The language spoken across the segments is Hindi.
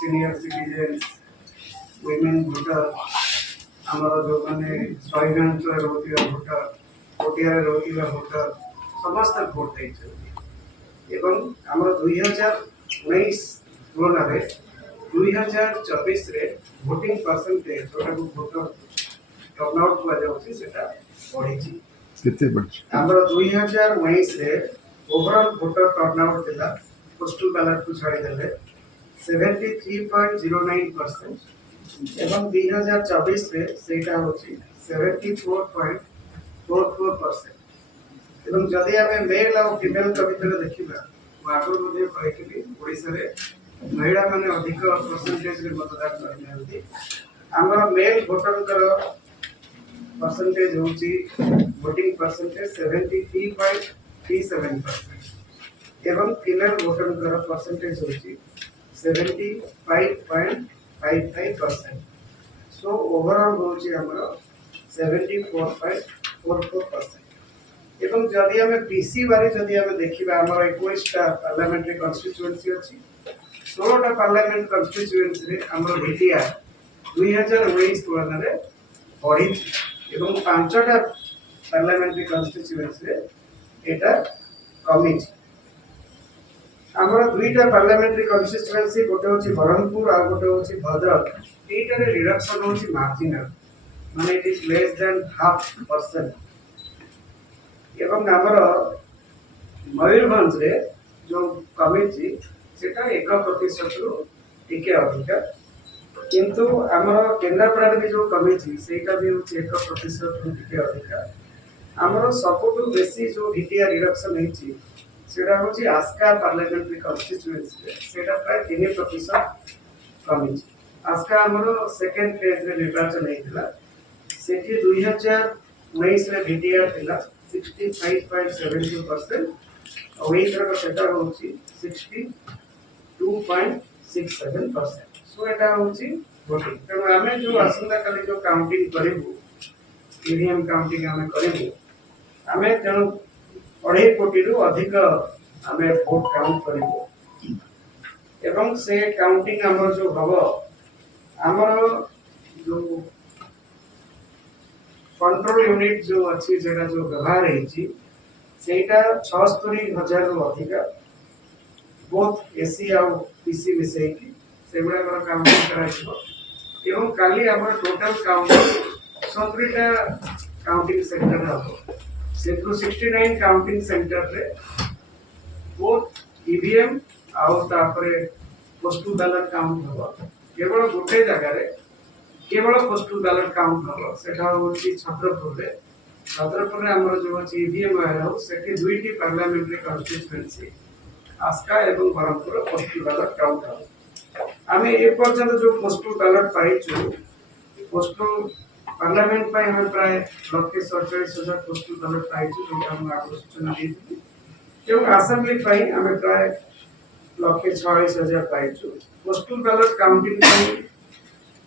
सीनियर सिटीजन women voter आमर जो मैंने स्वाभिमान रोटिया भोटर ओडिया रोटिया भोटर समस्त भोट देते एवं आमर 2019 तुलन में 2024 रे वोटिंग परसेंटेज जोटा को भोटर टर्नआउट हुआ जाउछि सेटा बढ़ी कितने बढ़ी आमर 2019 रे ओवरऑल भोटर टर्नआउट थिला पोस्टल बैलेट को छाड़ी देले 73.09% एवं 2024 रे सेटा होछि 74.44% एवं जदि हमें मेल और फीमेल के भितर देखिबा आगु मध्ये कहथिबी ओडिसा रे महिला माने अधिक परसेंटेज रे मतदान करनांती हमर मेल वोटर कर परसेंटेज होछि वोटिंग परसेंटेज 73.37% एवं फीमेल वोटर कर परसेंटेज होछि 75.55%. So overall होछि हमर 74.44%. एवं जदि हमें पीसी बारे जदि हमें देखिबा हमर 21 टा पार्लियामेंट्री कॉन्स्टिट्यूएंसी अछि 16 टा पार्लियामेंट कॉन्स्टिट्यूएंसी रे हमर भेटिया 2019 तुलन रे बढ़ी एवं 5 टा पार्लियामेंट्री कॉन्स्टिट्यूएंसी रे एटा कमी हमर दुईटा पार्लियामेंट्री कॉन्स्टिट्यूएंसी गोटे होछि बरहमपुर और गोटे होछि भद्रक एटा रे रिडक्शन होछि मार्जिनल माने इट इज लेस देन 0.5% एवं हमर मयूरभंज रे जो कमी छी सेटा 1% रु टिके अधिक किंतु हमर केंद्रापड़ा रे जो कमी छी सेटा भी होछि 1% रु टिके अधिक हमर सबटु बेसी जो भिटिया रिडक्शन हेछि सेटा होछि आस्का पार्लियामेंट्री कॉन्स्टिट्यूएंसी सेटा प्राय 3% कमी छी आस्का हमर सेकंड फेज रे निर्वाचन हेतिला सेठी 2019 रे भिटिया थिला 65.72% और एथर का सेटा होछि 62.67%. सो एटा होछि वोटिंग तो हमें जो आसंदा काली जो काउंटिंग करिबु ईवीएम काउंटिंग हमें करिबु हमें जनो 2.5 कोटी रु अधिक हमें वोट काउंट करिबु एवं से काउंटिंग हमर जो हबो हमर जो कंट्रोल यूनिट जो अच्छी जगह जो व्यवहार है सेटा 76,000 रु अधिक बोथ एसी और पीसी मिसई की सेगुडा कर काउंटिंग कराइबो एवं काली हमर टोटल काउंटिंग 70 टा काउंटिंग सेंटर हबो सेथु 69 काउंटिंग सेंटर रे बोथ ईवीएम और तापरे पोस्टल बैलेट काउंट हबो केवल गोटे जगह रे केवल पोस्टल बैलेट काउंट हबो सेठा होछि छत्रपुर रे हमर जो अछि ईवीएम हाउस सेठी दुईटी पार्लियामेंट्री कॉन्स्टिट्यूएंसी आस्का एवं बरहमपुर पोस्टल बैलेट काउंट हबो आमे ए पर्यंत जो पोस्टल बैलेट पाइछु पोस्टल पार्लियामेंट पाइ हम प्राय 1,47,000 पोस्टल बैलेट पाइछु जो हम आपको सूचना देथि एवं असेंबली पाइ हम प्राय 1,46,000 पाइछु पोस्टल बैलेट काउंटिंग पाइ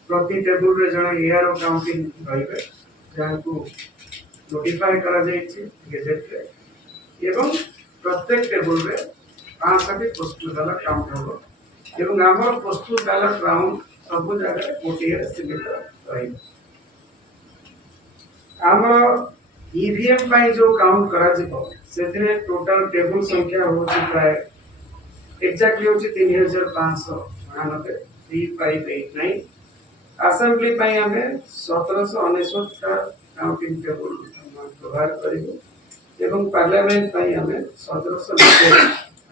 प्रति टेबल रे जने एआरओ काउंटिंग रहिबे जहां को नोटिफाई करा जायछि गेजेट रे एवं प्रत्येक टेबल रे 5 टी पोस्टल बैलेट काउंट होबो एवं हमर पोस्टल बैलेट राउंड सब जगह गोटिए सीमित रहिबो हमर ईवीएम पाई जो काउंट करा जिवो सेथिरे टोटल टेबल संख्या होछि प्राय एक्जेक्टली होछि 3,599 3589 असेंबली पाई हमें 1799 का काउंटिंग टेबल व्यवहार करिबो एवं पार्लियामेंट पाई हमें 1790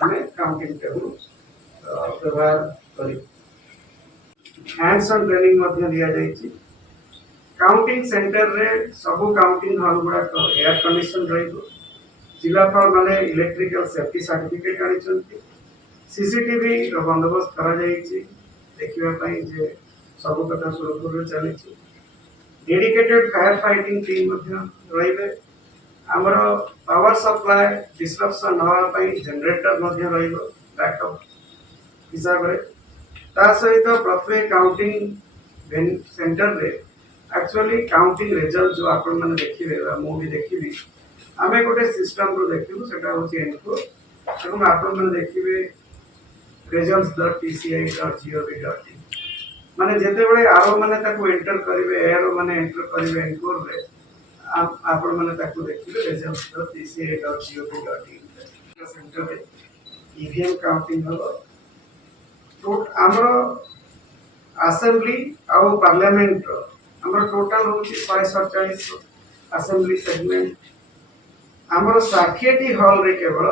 हमें काउंटिंग टेबल व्यवहार करिबो हैंड्स ऑन ट्रेनिंग मध्य दिया जायछि काउंटिंग सेंटर रे सब काउंटिंग हॉल गुडा को एयर कंडीशन रहिबो जिलापाल माने इलेक्ट्रिकल सेफ्टी सर्टिफिकेट आनिचंती सीसीटीवी रो बंदोबस्त करा जायछि देखिबा पई जे सब कथा सुरक्षित चली डेडिकेटेड फायर फाइटिंग टीम मध्य रहिबे हमर पावर सप्लाई डिस्ट्रप्शन होआ पई जनरेटर मध्य रहिबो बैकअप हिसाब रे ता सहित प्रत्येक काउंटिंग सेंटर रे एक्चुअली काउंटिंग रिजल्ट जो आपण माने देखिबे मो भी देखिबी आमे गोटे सिस्टम रो देखिबो सेटा होची एनको एवं आपण माने देखिबे results.tci.gov.in माने जेते बळे आरो माने ताको एंटर करिवे एरो माने एंटर करिवे एनकोर रे आपण माने ताको देखिबे results.tci.gov.in सेंटर रे ईवीएम काउंटिंग हो तो हमरो असेंबली आउ पार्लियामेंट हमरो टोटल होची 147 असेंबली सेगमेंट हमरो 60टी हॉल रे केवल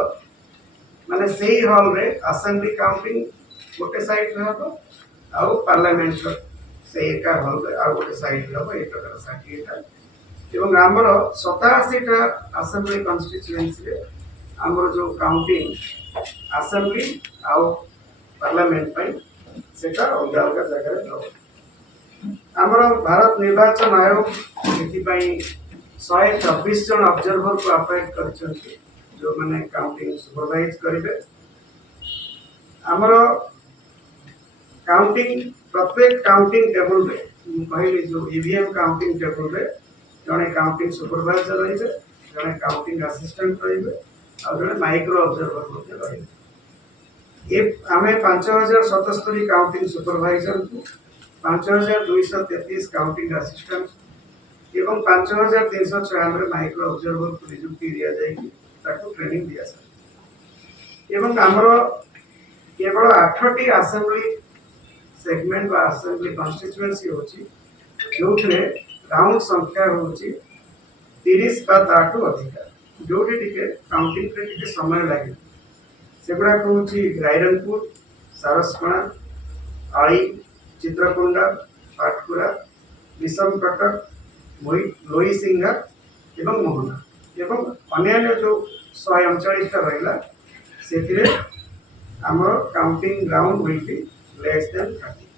माने सेही हॉल रे असेंबली काउंटिंग गोटे साइड रे हबो आउ पार्लियामेंट से एका हॉल रे आउ गोटे साइड रे हबो ए प्रकार 60टा एवं हमरो 87टा असेंबली कॉन्स्टिट्यूएंसी रे हमरो जो काउंटिंग असेंबली आउ पार्लियामेंट पई सेटा अलगा अलगा जगह रे हबो हमरो भारत निर्वाचन आयोग एथि पई 126 जन ऑब्जर्वर को अपॉइंट करछन्ती जो माने काउंटिंग सुपरवाइज करिवे हमरो काउंटिंग प्रत्येक काउंटिंग टेबल रे पहले जो ईवीएम काउंटिंग टेबल रे जने काउंटिंग सुपरवाइजर रहिबे जने काउंटिंग असिस्टेंट रहिबे और जने माइक्रो ऑब्जर्वर होते रहिबे ए हमें 5077 काउंटिंग सुपरवाइजर को 5233 काउंटिंग असिस्टेंट एवं 5396 माइक्रो ऑब्जर्वर को नियुक्ति दिया जाएगी ताको ट्रेनिंग दिया जाए एवं हमरो केवल 8टी असेंबली सेगमेंट बा असेंबली कॉन्स्टिट्यूएंसी होची जोथरे राउंड संख्या होची 30 बा ताटू अधिका जोटी टिके काउंटिंग रे टिके समय लागे सेगुडा होची रायरनपुर सारसपणा आळी चित्रकोंडा पाटकुरा विषमकटक लोई सिंगा एवं मोहना एवं अन्य जो 139 टा रहिला सेथिरे हमर counting ground will be less than 30.